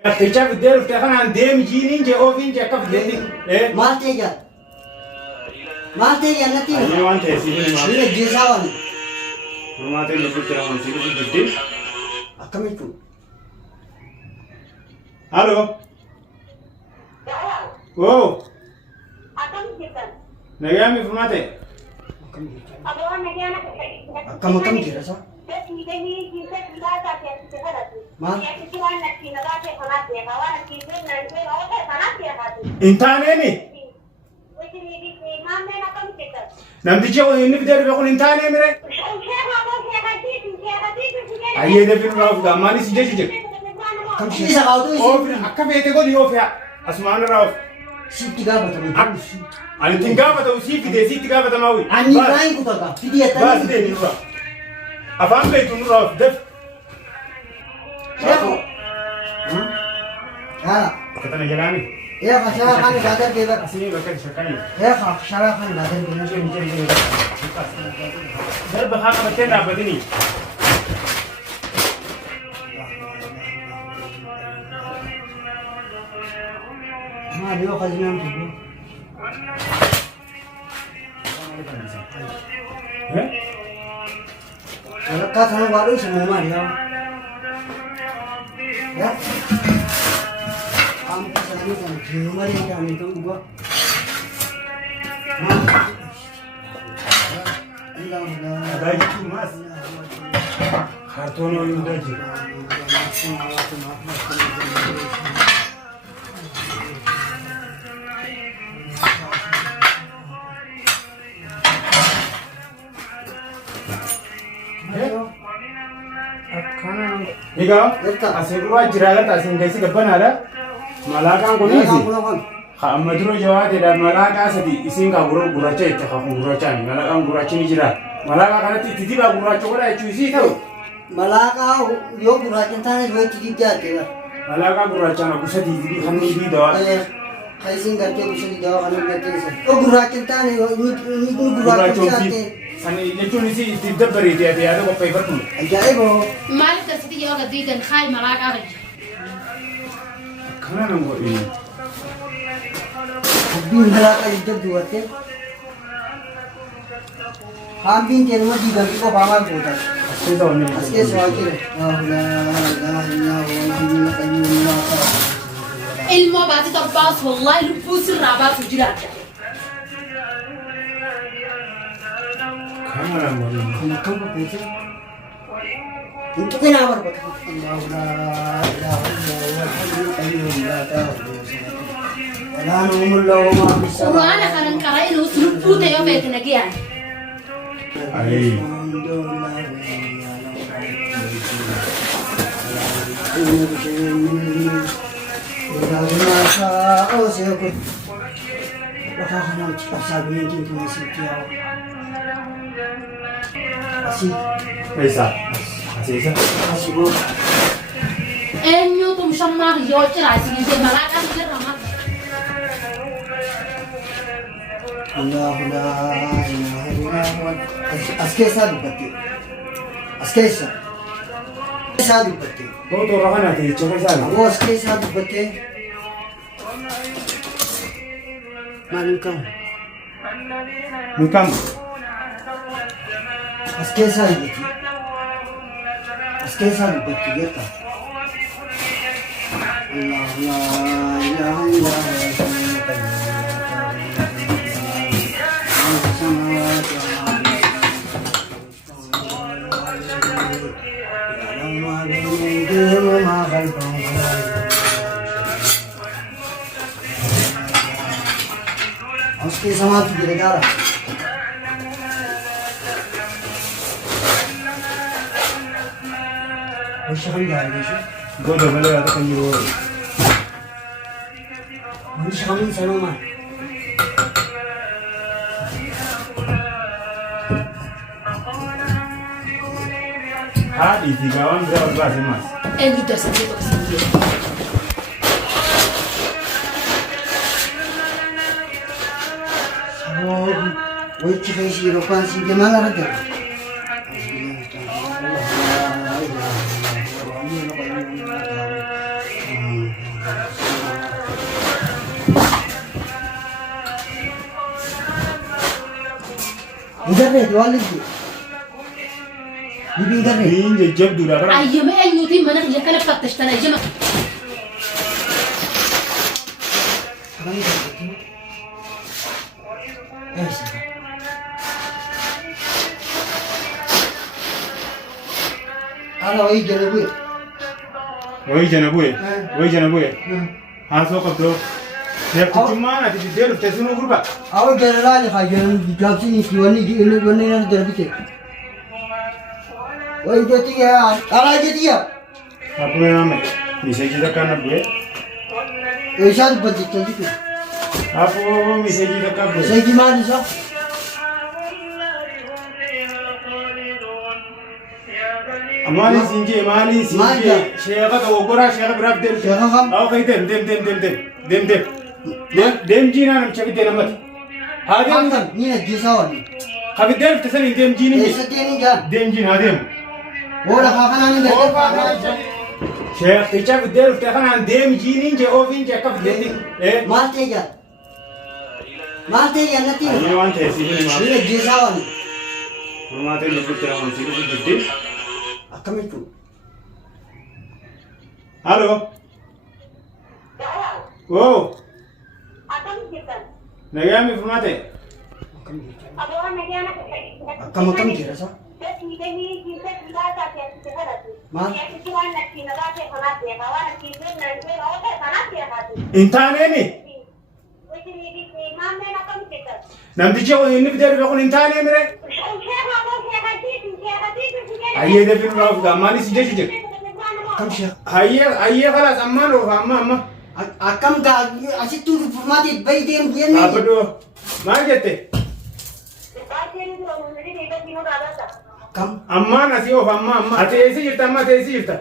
Kecha video uftakan andem jinin je ovin je kap dedi. Malte gel. Malte gel nanti. Ini wan the sini ma. Ini jisawan. Rumah te lebih terang sini dedi. Akam itu. Halo. Oh. Nagami rumah te. Akam kira sa? Intane ni. Namtiche ko ini video ko intane mere. Aye de film rauf ga mani sije sije. Kam sih sa kau tu? Oh, akka bete ko diyo fa. Asman rauf. Si tiga betul. Ani tinggal pada usi video si tinggal pada maui. Ani lain ku tak. Video tadi. Bas de ni rauf. Afam be tun rauf def. Siapa? Ha. Kata na jalani. Ya masalah kan datang ke bak. Sini bakal sekali. Ya masalah kan datang ke Ni ni. Dar bahak baten dapat ini. Ha dia khazina tu. Kalau kata baru semua dia. Ya. Kamu selalu kan cuma yang kami tu gua. Ada itu mas. Kartono ini daji. Ika, asirwa jiraga tasin gaisi gaban ada. Malakan ko ni. Ha maduro jawade da malaka sadi isin ka guracha ita ka guracha ni malakan guracha ni jira. Malaka kana titi ba guracha ko da chuisi to. Malaka yo guracha tane yo titi jate. Malaka guracha na kusadi titi khamni di dawa. Kaisin garke kusadi dawa kanu gate se. O guracha tane yo ni guracha jate. Ani lecho ni si tiddabari dia dia ko paper tu. Ajaibo. Malik kasiti yo gadi dan khai malaka ga. Kana nang ko ini. Bin malaka itu dua te. Bin ke no di garke ko bamal boda. Aske to ni. Aske swakire. Ilmo baati tabbas wallahi lubus rabat ujrat. Kana nang ko ini. Kamu betul. Itu kenapa berkata Qur'ana kanan qaraa'in uslubu tayo beetna giyan. Ai. Aisa. Aisa. Enyo tum shamma yo chira sigi de malaka sigi ramat. Allah la ilaha illallah. Askesa dipati. Askesa. Askesa dipati. Kau tu orang mana tu cakap sana? Aku askesa dipati. Manikam. Mukam. Askesa dipati. Askesa dipati kita. Allah la ilaha illallah. Aske sama tu dia darah. Macam mana sih? Kau dah balik atau kan you? Macam mana sana mah? Hadi tiga orang berapa kelas mas? Enyo das sigi to sigi. Woi cakap sih rokan sih di mana ada? Enggak walid. Bibi enggak Niin jajjab dura bara. أيام أيوتي منك يكلم فتش تنجمة Ana wai janabu. Wai janabuye. Haasoo qabdoo. Seertichummaan ati diddee dhuftee sunuu gurba. Awo janala ni khajan gabsini ki wani na darbite. Wai jeti ya. Ala jeti ya. Abbuye naame. Miseejii takka nabbuye. Ishan badi tadi. Abbo miseejii takka abbuye. Sai ki mali sa. Amali sinjee maali sinjee sheekha dogoraa sheekha biraaf deemte. Sheekha kam? Awo kai deem jiinaa namicha fiddee namatti. Haa deemu. Akan ni na jisa wani. Ha fiddee dhufte sanii deem jiiniin Esa teni jan. deem jiin haa deemu. Wala khakana ni gade. Sheekhicha fiddee dhufte kanaan deem jiiniin jee oofiin jee akka fiddeetti. Malte jan. Malte jan nati. Ayyee waan ta'eef siifin Ni himaa. na jisa wani. Furmaatee lubbutti amansiisu jirti. Akamitu. Halloo. Oo. Nagaami furmaatee. Akam kira sa. Maal? Intaaneemi. Namtichi inni fidee dhufe kun intaanee mire. Ayyee deebiin irraa ofuudha ammaanis jechu jedhe. Akam siya. Hayyee kalaas ammaan oofa amma. Akam ka asitu furmati bayi dem yenni. Dhaabbadoo. Maal jette? Kam. Ammaan asii oofa amma. Ati eessi jirta amma ati eessi jirta?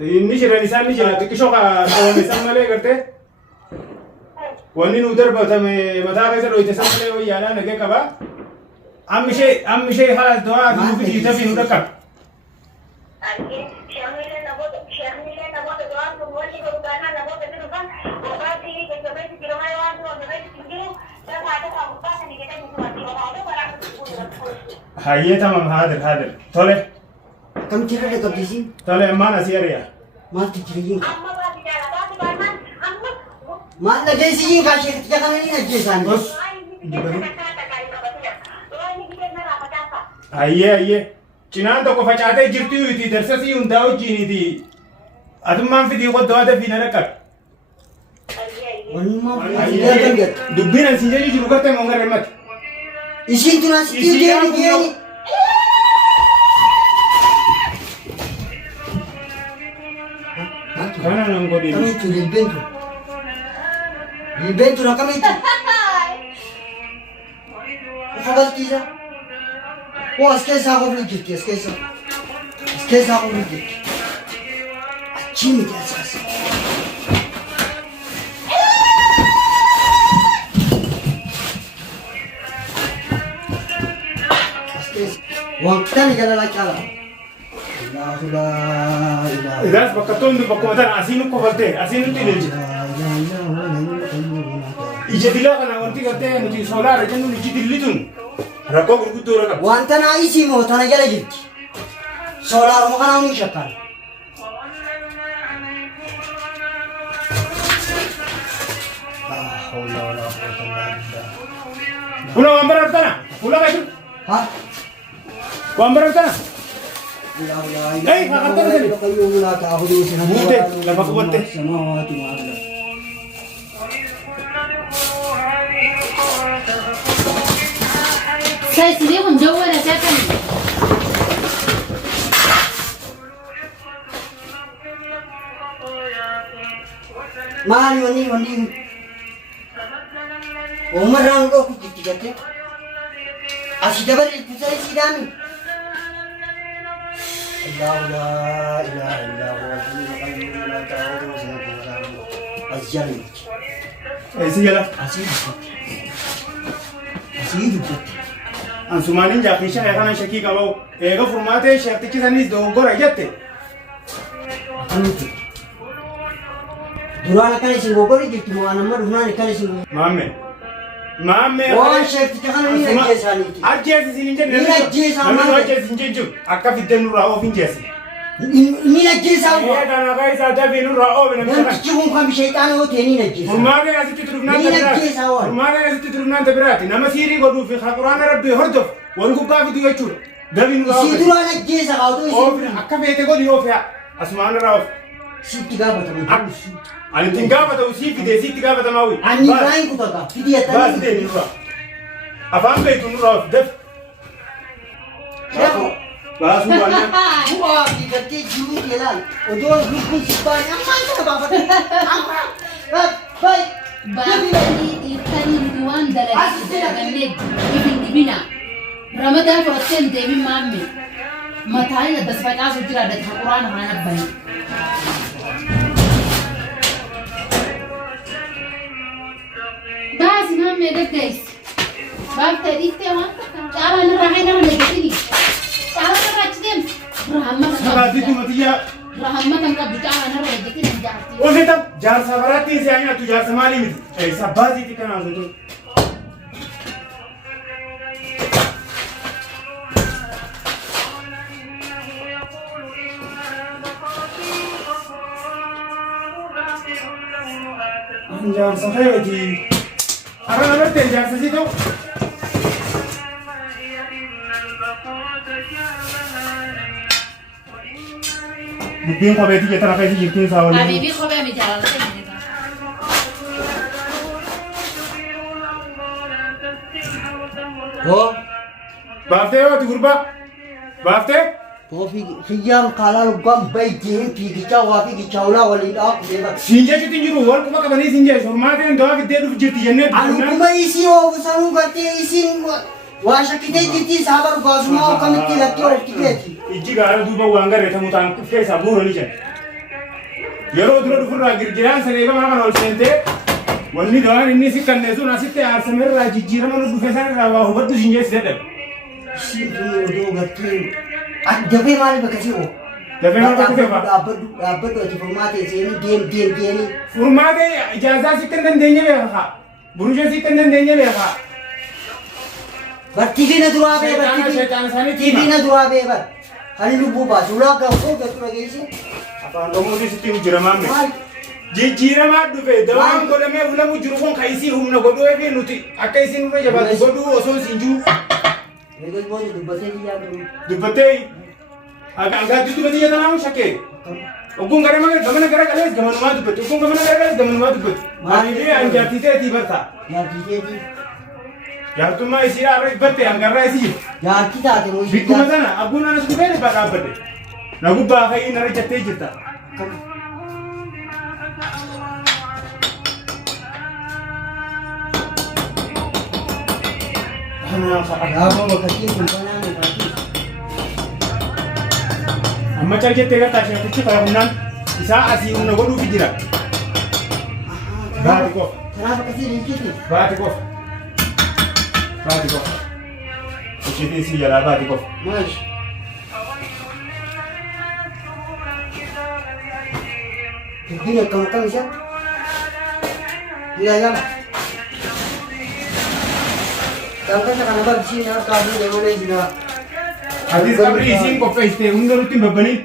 Inni jiran isaan ni jira xiqqishoo qabame san malee gartee. Wanni nu darbatame mataa keessa dhoyte san malee wayyaadhaan nagee qaba. Ammi ishee haala du'aa fi nufi dhiita fi nu dhaqqaba. Hayyee tamam haadir. Tole. Kam kira de kabdisi. Tole ammaan asii ari'a. Maal tijriyin. Maal na jesi yin ka shi ta kana ni na jesan. Os. Hayyee. Cinaan tokko facaatee jirti yuuti darsasii hundaa wajjiniiti. Atummaan fidii qoddoo adda fi na dhaqqabe. Wani ma ya kan get. Dubbiin asiin jedhu jiru gartee moo garee mati. Isin tunas Isin ti yang ni ni. Kana nan godhe. Kami tu libentu. Libentu na kami tu. Khabar kisa. O askesa ko bili ki askesa. Askesa ko bili. Achimi dia sasa. Waktan jala la chala. La ilaha. Idaas bakka tondi bakkuma tana asiin kofaltee asiin nutti ililchi. Ija dilaa kana wanti gartee nuti soolaara jennu iji dillituun rakkoo gurguddoo irra qaba. Wanta na isi mo tana jala jirti. Solar mo kana uni shakkan. Pula waan barartana. Pula ka jiru. Ha? Waan barartana. Hey, kakaktan sini. Bute, lafa kubatte. Saya sendiri menjauh dari saya kan. Mali wani. Umar rang ko kiti. Asi dabar pusai sidami. Allah la ilaha illa huwa al-hayyul qayyum la ta'khudhuhu sinatun wa la nawm. Azjali. Esi jala. Asi dubbatti. Ansumaanin jaafisha kana shakii qabu. Eega furmaatee shaktichi sanis dogoggora jette. Anuti. Duraan kan isin gogori jirtu moo anamma duraan kan isin Maamme. waan sheekti kana ni ajjeesaniiti. Ajjeesi isin hin jenne. Ni ajjeesaa Namni malee. ajjeesi hin jechuun akka fiddan nurraa oof hin jeesi. Ni ajjeesaa Ee kana isaa dafee nurraa oof namni kana. namtichi kun kan sheexaana yoo ta'e ni ajjeesaa. Furmaatee asitti turufnaan Ni biraati. ajjeesaa waan. Furmaatee asitti turufnaan biraati. Nama siirii godhuu fi quraana rabbii hordof wal gubbaa fidu jechuudha. Dafii nurraa Isii oof. duraan ajjeesaa kaa'utu Oof isin. akka feete godhi oof yaa. Asumaan irraa oof. Sitti gaafatamu. Ani ittiin gaafatamu sii fidee siitti gaafatamaa wuyi. Ani irraan kutata. Fidii Baasi attanii. deemi nurraa. Afaan beektu nurraa oof daf. Sheekoo. Baasuu waan Bu'aa fi gartee jiruu ilaal. Odoo lubbuun sibbaan ammaan kana baafatan. Amma. Bai. Baatanii dhiirtanii nuti waan dalagii dalagannee dhibin dhibina. Ramadaan fudhattee hin deemin maamme. Mataan adda facaasu jira adda quraana haan abbani. Baasi maamme gaggeessi. Baaftee dhiittee waan takka caalaan irraa haina mana jettini. Caalaan irraa achi deemtu. Sagaatiitu matiyyaa. Rahamma kan qabdu caalaan irraa jettini hin jaartii. Ofiitam jaarsa baraatti hin si'aanyatu jaarsa maalii miti. Sabbaatiiti kanaa osoo jaarsa feeti. Akka namartee jaarsa si ta'u. Dubbiin kopheetii jettara akka isin jirtiin isaa waliin. Habibii kophee mi jaallatee hin eegaa. Hoo. Baaftee yooti gurbaa? Baaftee? Toofi hiyyaan kaalaa lubban baay'een fiigichaa waa fiigichaa ulaa waliin dhaabu deeman. Siin jechuutti hin jiru wal quba qabanii siin jechuun hormaatiin dawaa fiddee dhufu jirti jennee Anuma isii oofusanuu gartee isiin waa shakkitee jirti isaa barbaasumaa akkamitti lattee oofti beeti. Ijji gaara duuba waan garreetamu ta'an keessaa buuranii jedhe. Yeroo dura dhufurraa girgiraan sareegamaa kana ol seentee wanni dawaan inni si kanneesuun asitti aarsamerraa jijjiirama nu dhufe sanarraa waa hubadhu siin jeessi jedhe. Isiin kun odoo gartee dafee maali bakka si oo? Dafee maal bakka si oo? Dhaabbadhu ati furmaatee seenii deemee. Furmaatee ijaazaa sitti hin dandeenye beekaa. Burujee sitti hin dandeenye beekaa. Bartiifi na duraa bee bartiifi na duraa bee bar. Hani lubbuu baasu ulaa gaafoo gatu dhageesse. Afaan Oromooti sitti hojjiramaa mee. Maali? Jijjiiramaa dhufe dawaan godhamee ulamu jiru kun kan isii humna godhuu fi nuti akka isiin nurra jabaatu godhuu osoo siin jiru. Eegas booda dubbatee biyyaa jiru. Dubbattee agaatti dubbatti jedhanamu shakkee. Ogguun gamana gara galees gamanumaa dubbatti. Ogguun gamana gara galees gamanumaa dubbatti. Maaliifii anjaartiseetii bartaa. Yaartiseetii. Jaartummaa isii irra ibbatte hangarraa isii jirti. Yaarti taate moo ishee Bikkuma sana abbuun anas dhufee dhibbaa dhaabbadde. Na gubbaa ka'ii narra jettee jirta. Gaafa bakkatiin kun banaan irratti. Amma cal jettee gartaa sheetichi kara humnaan isaa asii humna godhuufi jira. Baati qofa. Kanaaf akkasii dinqiiti. Baati qofa. Baati qofa. Isheetiin si jalaa baati qofa. Maashi. Dubbiin akkam isa? Ilaala. Dhaabbata kana barsiisee harkaa fuudhee malee jira. Ati sabri isiin qopheessite hunda nutti hin babbaniin.